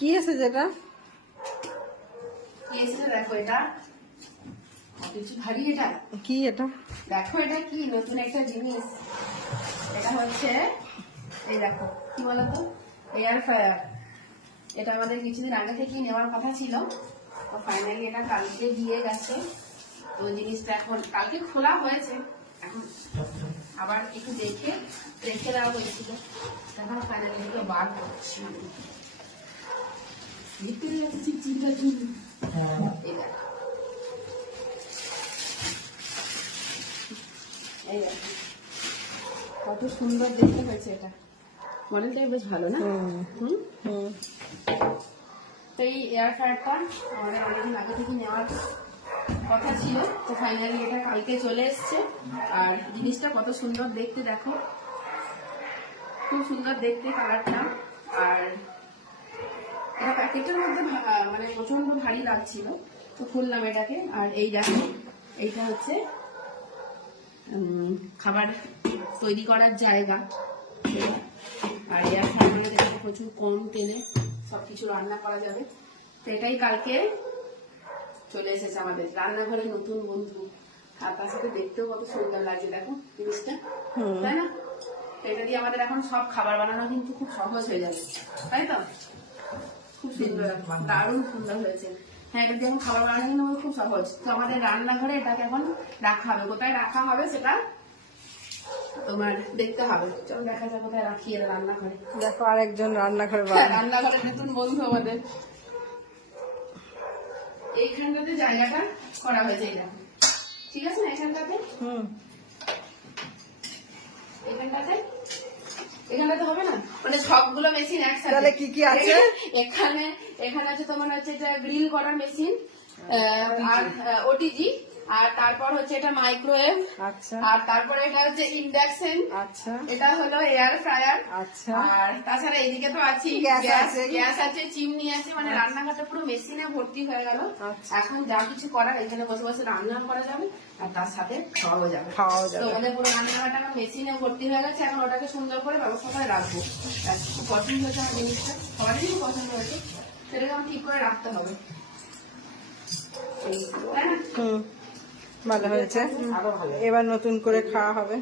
কি আছে যেটা কি এসেছে দেখো, এটা কিছু ভারী। এটা কি? এটা দেখো, এটা কি নতুন একটা জিনিস। এটা হচ্ছে, এই দেখো কি বলতো, এয়ার ফ্রায়ার। এটা আমাদের কিছুদিন আগে থেকেই নেওয়ার কথা ছিল, তো ফাইনালি এটা কালকে দিয়ে গেছে। তো জিনিসটা এখন কালকে খোলা হয়েছে, এখন আবার একটু দেখে রেখে দেওয়া হয়েছিল, এখন ফাইনালি এগুলো বার করছি। ভিতরে আছে চিপচিপটা চুল। এই দেখো, এই দেখো কত সুন্দর দেখতে হয়েছে। এটা মডেলটা বেশ ভালো না? তো এই এয়ার ফ্রায়ারটা আমাদের অনেকদিন আগে থেকে নেওয়ার কথা ছিল, তো ফাইনালি এটা কালকে চলে এসছে। আর জিনিসটা কত সুন্দর দেখতে দেখো, খুব সুন্দর দেখতে কালারটা। আর এটা প্যাকেটের মধ্যে মানে প্রচন্ড ভারী লাগছিল, তো খুললাম এটাকে। আর এই দেখো, এইটা হচ্ছে খাবার তৈরি করার জায়গা। আর এয়ার ফ্রায়ারে দেখো প্রচুর কম তেলে সবকিছু রান্না করা যাবে। তো এটাই কালকে চলে এসেছে আমাদের রান্নাঘরের নতুন বন্ধু। আর তার সাথে দেখতেও কত সুন্দর লাগছে দেখো জিনিসটা, তাই না? এটা দিয়ে আমাদের এখন সব খাবার বানানো কিন্তু খুব সহজ হয়ে যাবে, তাই তো? খুব সুন্দর, দারুণ সুন্দর হয়েছে। হ্যাঁ, এটা দিয়ে এখন খাবার বানানো কিন্তু খুব সহজ। তো আমাদের রান্নাঘরে এটাকে এখন রাখা হবে। কোথায় রাখা হবে সেটা তোমার দেখতে হবে। চলো দেখা যাক কোথায় রাখি এর রান্নাঘরে। দেখো আরেকজন রান্নাঘরে, রান্নাঘরের নতুন বন্ধু আমাদের। এইখানটাতে জায়গাটা করা হয়েছে, এই দেখো, ঠিক আছে না? এখানটাতে এখানটাতে হবে না, মানে সবগুলো মেশিন একসাথে। তাহলে কি কি আছে এখানে? এখানে আছে তোমার হচ্ছে এটা গ্রিল করার মেশিন, আর ওটিজি, আর তারপর হচ্ছে এটা মাইক্রোওয়েভ, আচ্ছা, আর তারপরে এটা হচ্ছে ইন্ডাকশন, আচ্ছা, এটা হলো এয়ার ফ্রায়ার, আচ্ছা, আর তাছাড়া এইদিকে তো আছে গ্যাস আছে, চিমনি আছে, মানে রান্নাঘরটা পুরো মেশিনে ভর্তি হয়ে গেল। এখন যা কিছু করার এখানে বসে বসে রান্না করা যাবে, আর তার সাথে খাওয়াও যাবে। তো আমাদের পুরো রান্নাঘরটা মেশিনে ভর্তি হয়ে গেছে। এখন ওটাকে সুন্দর করে ব্যবস্থা করে রাখবো। খুব পছন্দ হয়েছে আমার জিনিসটা, সবারই খুব পছন্দ হয়েছে, সেটাকে আমার ঠিক করে রাখতে হবে। ভালো হয়েছে, এবার নতুন করে খাওয়া হবে।